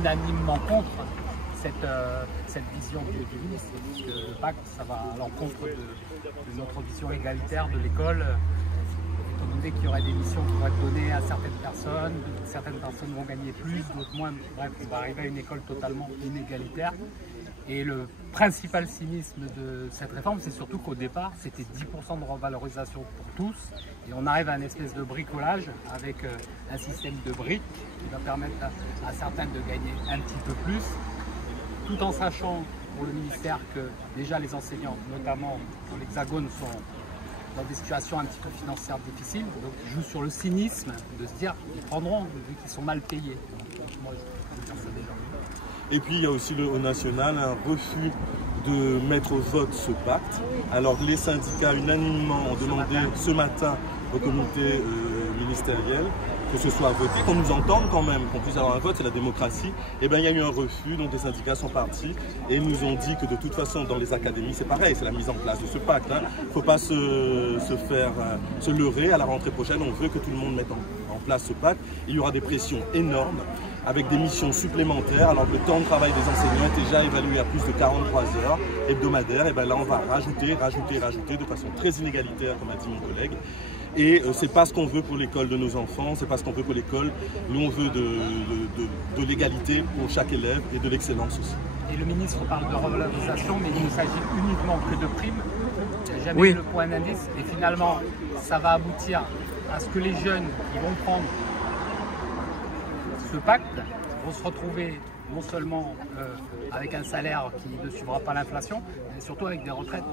unanimement contre cette vision du ministre, puisque le pacte, ça va à l'encontre de notre vision égalitaire de l'école, étant donné qu'il y aurait des missions qui vont être données à certaines personnes vont gagner plus, d'autres moins, bref, on va arriver à une école totalement inégalitaire. Et le principal cynisme de cette réforme, c'est surtout qu'au départ, c'était 10% de revalorisation pour tous, et on arrive à une espèce de bricolage avec un système de briques qui va permettre à certains de gagner un petit peu plus, tout en sachant pour le ministère que déjà les enseignants, notamment dans l'Hexagone, sont dans des situations un petit peu financières difficiles, donc ils jouent sur le cynisme de se dire qu'ils prendront vu qu'ils sont mal payés. Donc, moi, je peux dire ça déjà. Et puis il y a aussi au national un refus de mettre au vote ce pacte. Alors les syndicats unanimement ont demandé ce matin au comité ministériel que ce soit voté, qu'on nous entende quand même, qu'on puisse avoir un vote, c'est la démocratie. Et bien il y a eu un refus, donc les syndicats sont partis et nous ont dit que de toute façon dans les académies c'est pareil, c'est la mise en place de ce pacte. Il ne faut pas se leurrer, à la rentrée prochaine on veut que tout le monde mette en place ce pacte. Il y aura des pressions énormes, avec des missions supplémentaires, alors que le temps de travail des enseignants est déjà évalué à plus de 43 heures hebdomadaires, et bien là on va rajouter de façon très inégalitaire, comme a dit mon collègue. Et c'est pas ce qu'on veut pour l'école de nos enfants, c'est pas ce qu'on veut pour l'école. Nous on veut de l'égalité pour chaque élève et de l'excellence aussi. Et le ministre parle de revalorisation, mais il ne s'agit uniquement que de primes. Il n'y a jamais eu le point d'indice, et finalement ça va aboutir à ce que les jeunes qui vont prendre ce pacte vont se retrouver non seulement avec un salaire qui ne suivra pas l'inflation, mais surtout avec des retraites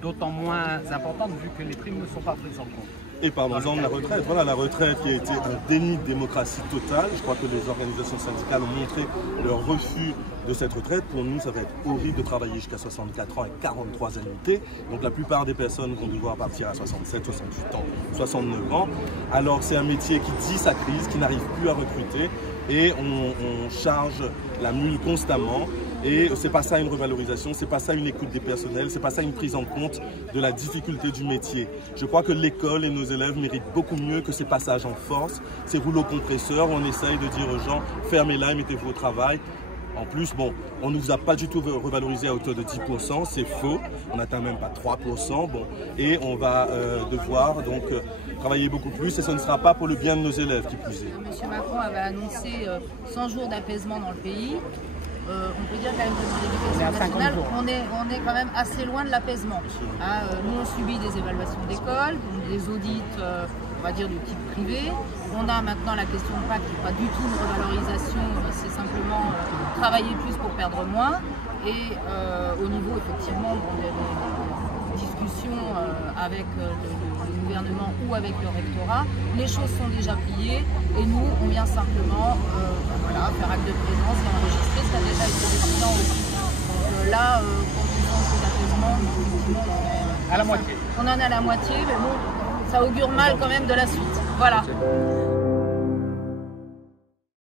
d'autant moins importantes vu que les primes ne sont pas prises en compte. Et parlons-en de la retraite. Voilà, la retraite qui a été un déni de démocratie totale. Je crois que les organisations syndicales ont montré leur refus de cette retraite. Pour nous, ça va être horrible de travailler jusqu'à 64 ans et 43 annuités. Donc la plupart des personnes vont devoir partir à 67, 68 ans, 69 ans. Alors c'est un métier qui dit sa crise, qui n'arrive plus à recruter. Et on charge la mule constamment. Et c'est pas ça une revalorisation, c'est pas ça une écoute des personnels, c'est pas ça une prise en compte de la difficulté du métier. Je crois que l'école et nos élèves méritent beaucoup mieux que ces passages en force, ces rouleaux compresseurs où on essaye de dire aux gens fermez-la et mettez-vous au travail. En plus, bon, on ne nous a pas du tout revalorisé à hauteur de 10%, c'est faux, on n'atteint même pas 3%, bon, et on va devoir donc travailler beaucoup plus et ce ne sera pas pour le bien de nos élèves qui plus est. Monsieur Macron avait annoncé 100 jours d'apaisement dans le pays. On peut dire quand même que dans l'éducation nationale, on est quand même assez loin de l'apaisement. Nous, on subit des évaluations d'école, des audits, on va dire, de type privé. On a maintenant la question de pacte qui n'est pas du tout une revalorisation, c'est simplement travailler plus pour perdre moins. Et au niveau, effectivement, des discussions avec le gouvernement ou avec le rectorat, les choses sont déjà pliées et nous, on vient simplement faire acte de présence et enregistrer, ça a déjà été décidé en haut. Donc là, conclusion de l'apaisement, effectivement, à la moitié. On en est à la moitié, mais bon, ça augure mal quand même de la suite. Voilà.